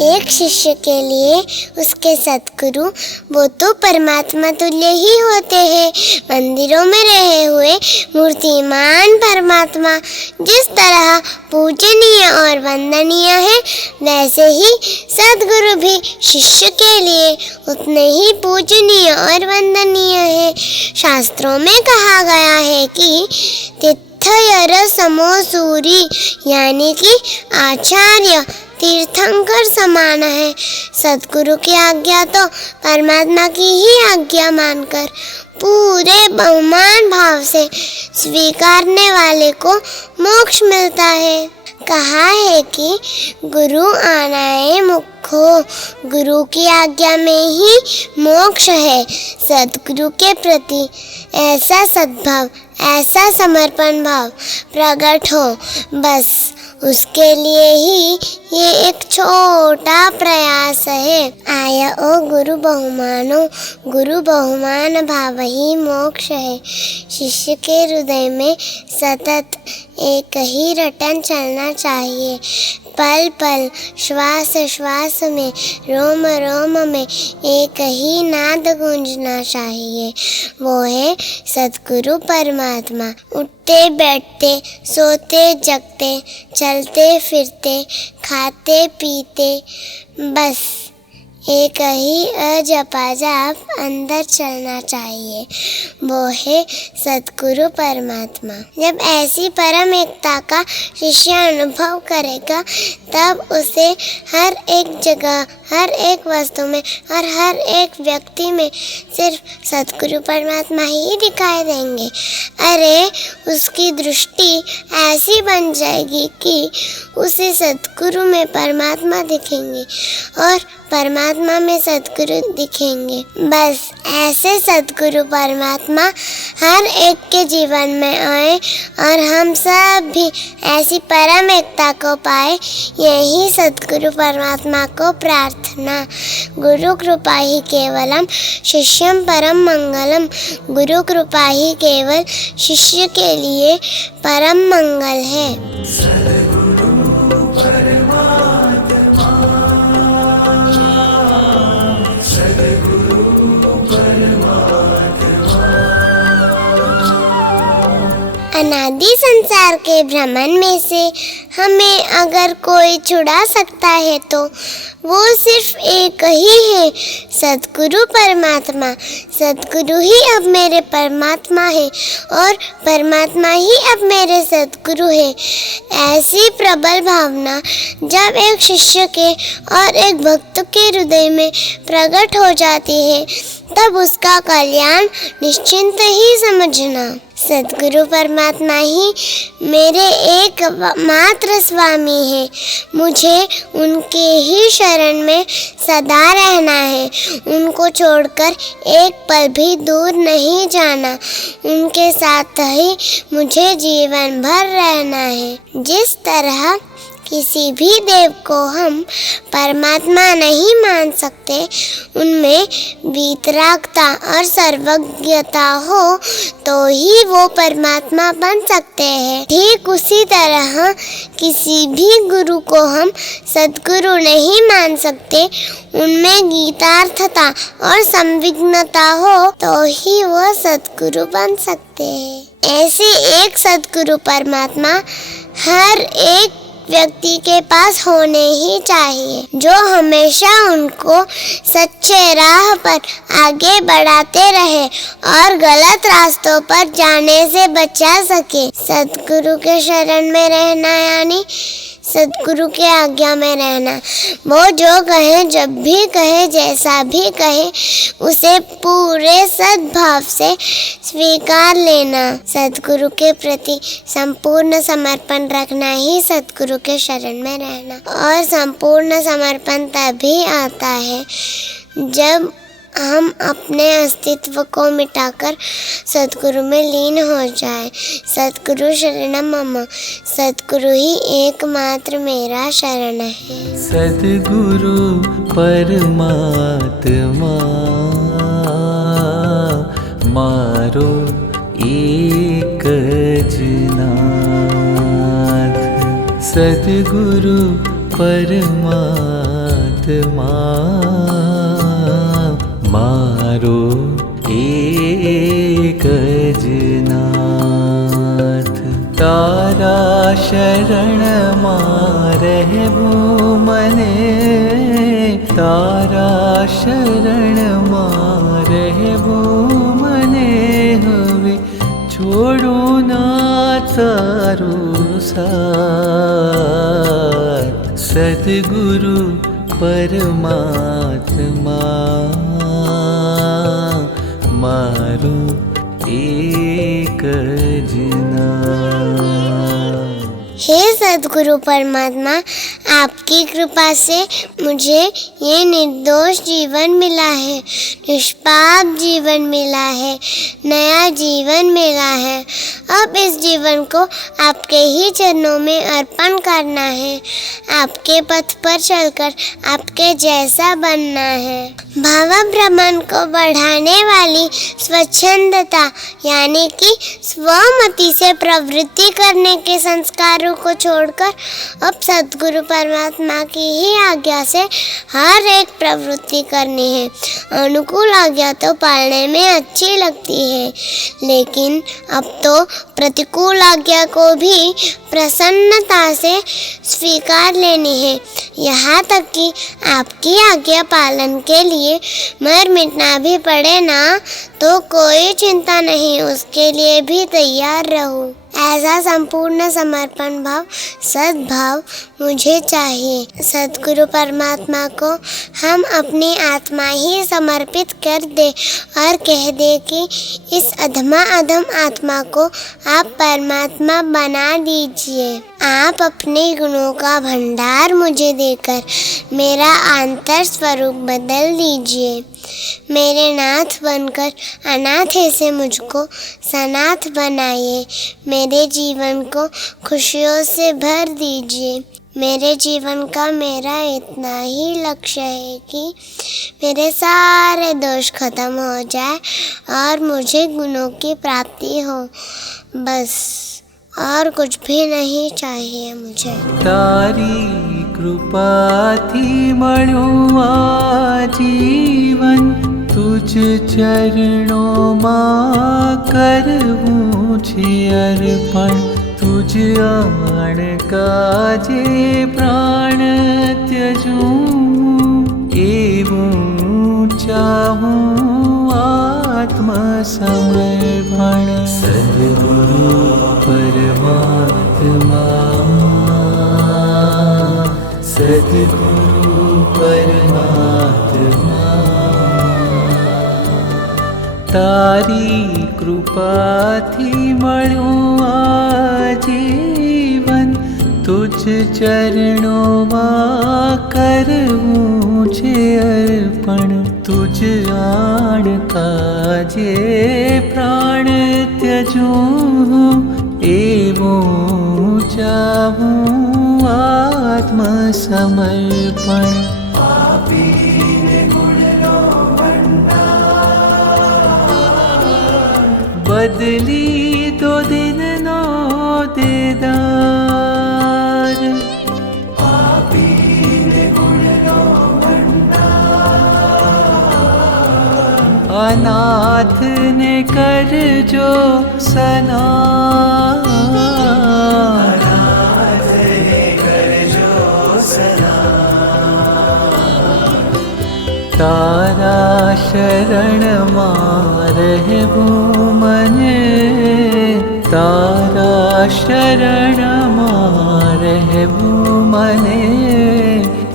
एक शिष्य के लिए उसके सद्गुरु वो तो परमात्मा तुल्य ही होते हैं। मंदिरों में रहे हुए मूर्तिमान परमात्मा जिस तरह पूजनीय और वंदनीय है, वैसे ही सद्गुरु भी शिष्य के लिए उतने ही पूजनीय और वंदनीय है। शास्त्रों में कहा गया है कि तीर्थयर समो सूरी, यानी कि आचार्य तीर्थंकर समान है। सद्गुरु की आज्ञा तो परमात्मा की ही आज्ञा मानकर पूरे बहुमान भाव से स्वीकारने वाले को मोक्ष मिलता है। कहा है कि गुरु आनाए मुखो, गुरु की आज्ञा में ही मोक्ष है। सद्गुरु के प्रति ऐसा सद्भाव, ऐसा समर्पण भाव प्रकट हो, बस उसके लिए ही ये एक छोटा प्रयास है। आया ओ गुरु बहुमानो, गुरु बहुमान भाव ही मोक्ष है। शिष्य के हृदय में सतत एक ही रटन चलना चाहिए। पल पल, श्वास श्वास में, रोम रोम में एक ही नाद गूंजना चाहिए। वो है सद्गुरु परमात्मा। उठते बैठते, सोते जगते, चलते फिरते, खाते पीते, बस एक ही अजपा जाप अंदर चलना चाहिए। वो है सद्गुरु परमात्मा। जब ऐसी परम एकता का शिष्य अनुभव करेगा, तब उसे हर एक जगह, हर एक वस्तु में और हर एक व्यक्ति में सिर्फ सद्गुरु परमात्मा ही दिखाई देंगे। अरे उसकी दृष्टि ऐसी बन जाएगी कि उसे सद्गुरु में परमात्मा दिखेंगे और परमात्मा में सद्गुरु दिखेंगे। बस ऐसे सद्गुरु परमात्मा हर एक के जीवन में आए और हम सब भी ऐसी परम एकता को पाए, यही सद्गुरु परमात्मा को प्रार्थना। गुरु कृपा ही केवलम शिष्यम परम मंगलम, गुरु कृपा ही केवल शिष्य के लिए परम मंगल है। अनादि संसार के भ्रमण में से हमें अगर कोई छुड़ा सकता है तो वो सिर्फ एक ही है, सद्गुरु परमात्मा। सद्गुरु ही अब मेरे परमात्मा है और परमात्मा ही अब मेरे सद्गुरु है। ऐसी प्रबल भावना जब एक शिष्य के और एक भक्त के हृदय में प्रकट हो जाती है, तब उसका कल्याण निश्चिंत ही समझना। सद्गुरु परमात्मा ही मेरे एक मात्र स्वामी है। मुझे उनके ही शरण में सदा रहना है। उनको छोड़कर एक पल भी दूर नहीं जाना। उनके साथ ही मुझे जीवन भर रहना है। जिस तरह किसी भी देव को हम परमात्मा नहीं मान सकते, उनमें वीतरागता और सर्वज्ञता हो तो ही वो परमात्मा बन सकते हैं। ठीक उसी तरह किसी भी गुरु को हम सद्गुरु नहीं मान सकते, उनमें गीतार्थता और संविग्नता हो तो ही वो सद्गुरु बन सकते हैं। ऐसे एक सद्गुरु परमात्मा हर एक व्यक्ति के पास होने ही चाहिए, जो हमेशा उनको सच्चे राह पर आगे बढ़ाते रहे और गलत रास्तों पर जाने से बचा सके। सद्गुरु के शरण में रहना यानी सद्गुरु के आज्ञा में रहना। वो जो कहे, जब भी कहे, जैसा भी कहे, उसे पूरे सद्भाव से स्वीकार लेना। सद्गुरु के प्रति संपूर्ण समर्पण रखना ही सद्गुरु के शरण में रहना। और संपूर्ण समर्पण तभी आता है जब हम अपने अस्तित्व को मिटाकर सद्गुरु में लीन हो जाए। सद्गुरु शरणम मम, सद्गुरु ही एकमात्र मेरा शरण है। सद्गुरु परमात्मा मारो एक ज नाथ। सद्गुरु परमात्मा मारो एक ज नाथ। तारा शरण रहबो मने, तारा शरण रहबो मने, हवे छोड़ो ना तारो साथ। सद्गुरु परमात्मा मारो एक ज नाथ। हे सद्गुरु परमात्मा, आपकी कृपा से मुझे ये निर्दोष जीवन मिला है, निष्पाप जीवन मिला है, नया जीवन मिला है। अब इस जीवन को आपके ही चरणों में अर्पण करना है, आपके पथ पर चलकर आपके जैसा बनना है। भाव भ्रमण को बढ़ाने वाली स्वच्छंदता यानी कि स्वमति से प्रवृत्ति करने के संस्कारों को छोड़कर अब सद्गुरु परमात्मा की ही आज्ञा से हर एक प्रवृत्ति करनी है। अनुकूल आज्ञा तो पालने में अच्छी लगती है, लेकिन अब तो प्रतिकूल आज्ञा को भी प्रसन्नता से स्वीकार लेनी है। यहाँ तक कि आपकी आज्ञा पालन के लिए मर मिटना भी पड़े ना तो कोई चिंता नहीं, उसके लिए भी तैयार रहूं। ऐसा संपूर्ण समर्पण भाव, सद्भाव मुझे चाहिए। सद्गुरु परमात्मा को हम अपनी आत्मा ही समर्पित कर दे और कह दे कि इस अधमा अधम आत्मा को आप परमात्मा बना दीजिए। आप अपने गुणों का भंडार मुझे देकर मेरा आंतर स्वरूप बदल दीजिए। मेरे नाथ बनकर अनाथ से मुझको सनाथ बनाइए। मेरे जीवन को खुशियों से भर दीजिए। मेरे जीवन का मेरा इतना ही लक्ष्य है कि मेरे सारे दोष खत्म हो जाए और मुझे गुणों की प्राप्ति हो, बस और कुछ भी नहीं चाहिए मुझे। तारी कृपा थी मळ्यो आ जीवन, तुझ चरणों मां करवूं छे अर्पण। तुझ आण काजे प्राण त्यजूं, एवं चाहूं आत्मसमर्पण। सद्गुरु परमात्मा, सद्गुरु परमात्मा, तारी कृपा थी मळ्यो आ जीवन। तुझ चरणों मां करवूं छे अर्पण। तुझ आण काजे प्राण त्यजूं, एवं चाहूं आत्मसमर्पण। बदली दो दिन नो देदार, अनाथ ने कर जो सनाथ। तारा शरण रहबो मने, तारा शरण रहबो मने,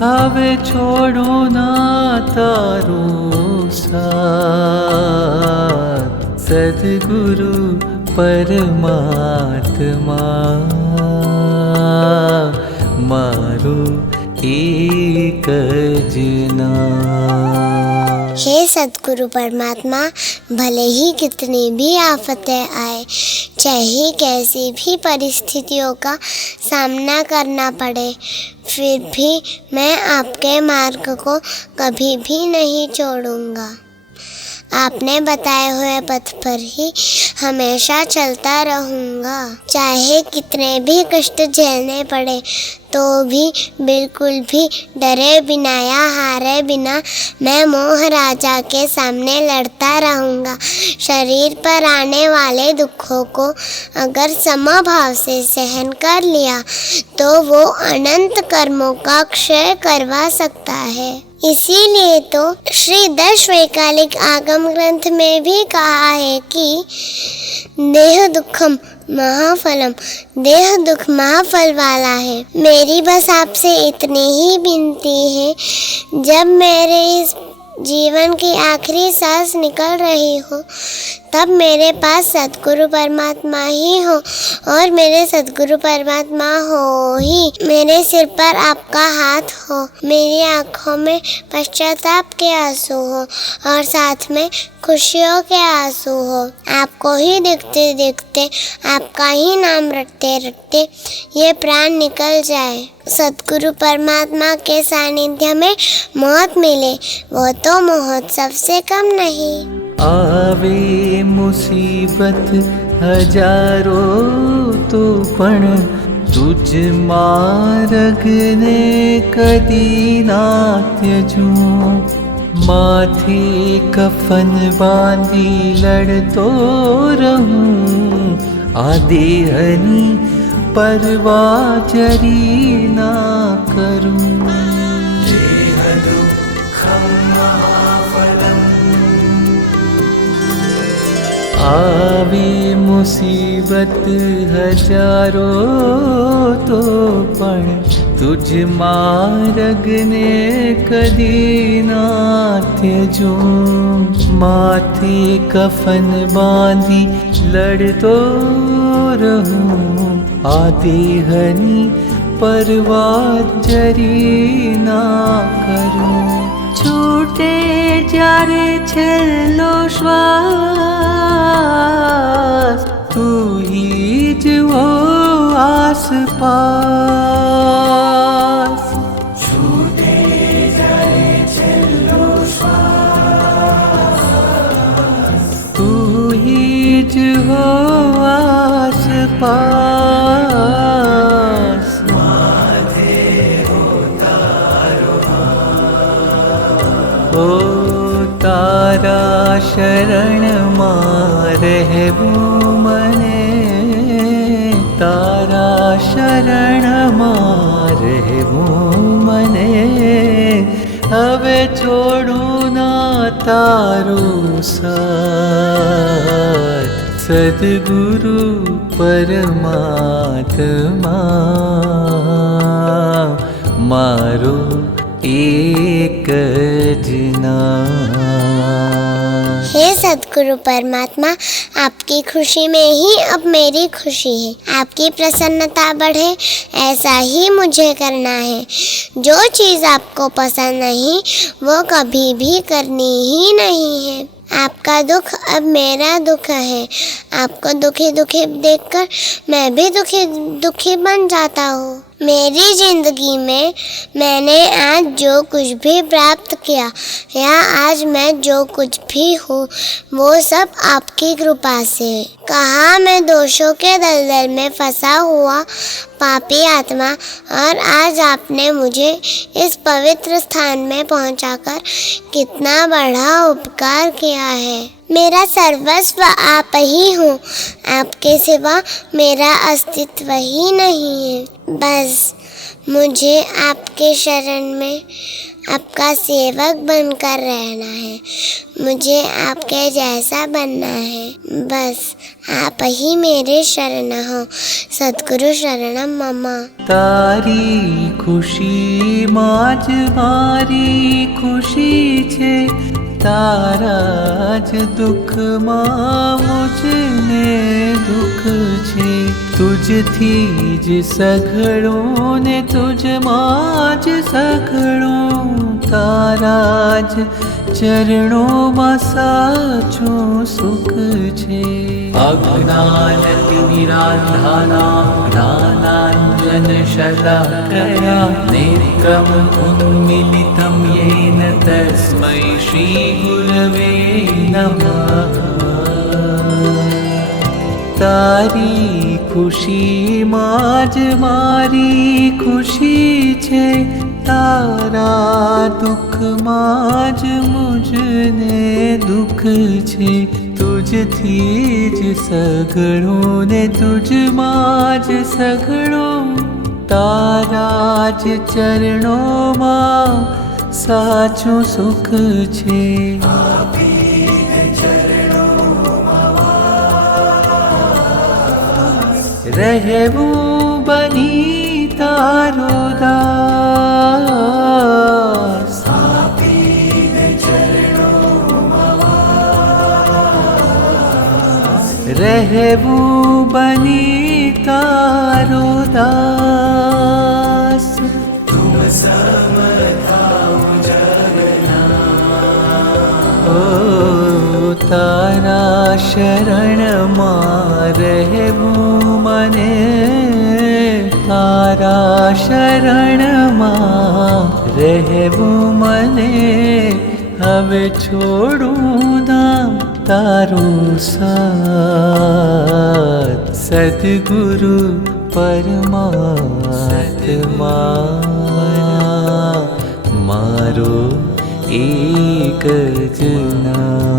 हवे छोड़ो ना तारो साथ। सद्गुरु परमात्मा मारो एक ज नाथ। हे सद्गुरु परमात्मा, भले ही कितनी भी आफतें आए, चाहे कैसी भी परिस्थितियों का सामना करना पड़े, फिर भी मैं आपके मार्ग को कभी भी नहीं छोड़ूंगा। आपने बताए हुए पथ पर ही हमेशा चलता रहूँगा। चाहे कितने भी कष्ट झेलने पड़े तो भी बिल्कुल भी डरे बिना या हारे बिना मैं मोह राजा के सामने लड़ता रहूँगा। शरीर पर आने वाले दुखों को अगर समभाव से सहन कर लिया तो वो अनंत कर्मों का क्षय करवा सकता है। इसीलिए तो श्री दशवैकालिक आगम ग्रंथ में भी कहा है कि देह दुखम महाफलम, देह दुख महाफल वाला है। मेरी बस आपसे इतनी ही विनती है, जब मेरे इस जीवन की आखिरी सांस निकल रही हो तब मेरे पास सद्गुरु परमात्मा ही हो और मेरे सद्गुरु परमात्मा हो ही मेरे सिर पर आपका हाथ हो, मेरी आँखों में पश्चाताप के आंसू हो और साथ में खुशियों के आंसू हो। आपको ही देखते देखते, आपका ही नाम रटते रटते ये प्राण निकल जाए। सद्गुरु परमात्मा के सानिध्य में मौत मिले वो तो महोत्सव से कम नहीं। आवे मुसीबत हजारों तो पण तुझ मार्ग ने कदी ना त्यजूं। माथे कफन बांधी लड़तो रहूं, आदेहनी परवाह जरी ना करूं। आवी मुसीबत हजारों तो पण तुझ मार्ग ने कदी ना त्यजूं। माथे कफन बांधी लड़तो रहूं, आदेहनी परवाह जरी ना करूं। छूटे जारे छेल्लो श्वास, तू ही जो आस पास। छूटे जारे छेल्लो श्वास, तू ही जो आस पास। ओ तारा शरण रहबू मने, तारा शरण रहबू मने। हवे छोड़ू ना तारू साथ, सद्गुरु परमात्मा मारो एक जना। हे सद्गुरु परमात्मा, आपकी खुशी में ही अब मेरी खुशी है। आपकी प्रसन्नता बढ़े ऐसा ही मुझे करना है। जो चीज़ आपको पसंद नहीं वो कभी भी करनी ही नहीं है। आपका दुख अब मेरा दुख है। आपको दुखी दुखी देखकर मैं भी दुखी दुखी बन जाता हूँ। मेरी जिंदगी में मैंने आज जो कुछ भी प्राप्त किया या आज मैं जो कुछ भी हूँ वो सब आपकी कृपा से। कहा मैं दोषों के दलदल में फंसा हुआ पापी आत्मा, और आज आपने मुझे इस पवित्र स्थान में पहुंचाकर कितना बड़ा उपकार किया है। मेरा सर्वस्व आप ही हो, आपके सिवा मेरा अस्तित्व ही नहीं है। बस मुझे आपके शरण में आपका सेवक बनकर रहना है। मुझे आपके जैसा बनना है। बस आप ही मेरे शरण हो। सद्गुरु शरणम मम। तारी खुशी माज मारी खुशी छे, ताराज दुख मां मुझने दुख छे। तुझथी ज सघळो ने तुझ माज सघळो, તારા જ ચરણોમાં સાચું સુખ છે. અજ્ઞાનતિમિરાંધાનાં જ્ઞાનાંજનશલાકયા નેત્રમ ઉન્મિલિतं યેન તસ્મૈ શ્રી ગુરવે નમઃ. તારી ખુશીમાં જ મારી ખુશી છે, તારા દુઃખમાં જ મુજને દુઃખ છે. તુજથી જ સઘળું ને તુજમાં જ સઘળું, તારા જ ચરણોમાં સાચું સુખ છે. રહેવું બની તારો દાસ, રહેવું બની તારો દાસ. તુમ સમથાઉ જગના, તારા શરણમાં રહેવું મને, તારા શરણમાં રહેવું મને. હવે છોડું નામ તારું સાથ, સદગુરુ પરમાત્મા મારો એક જ નામ.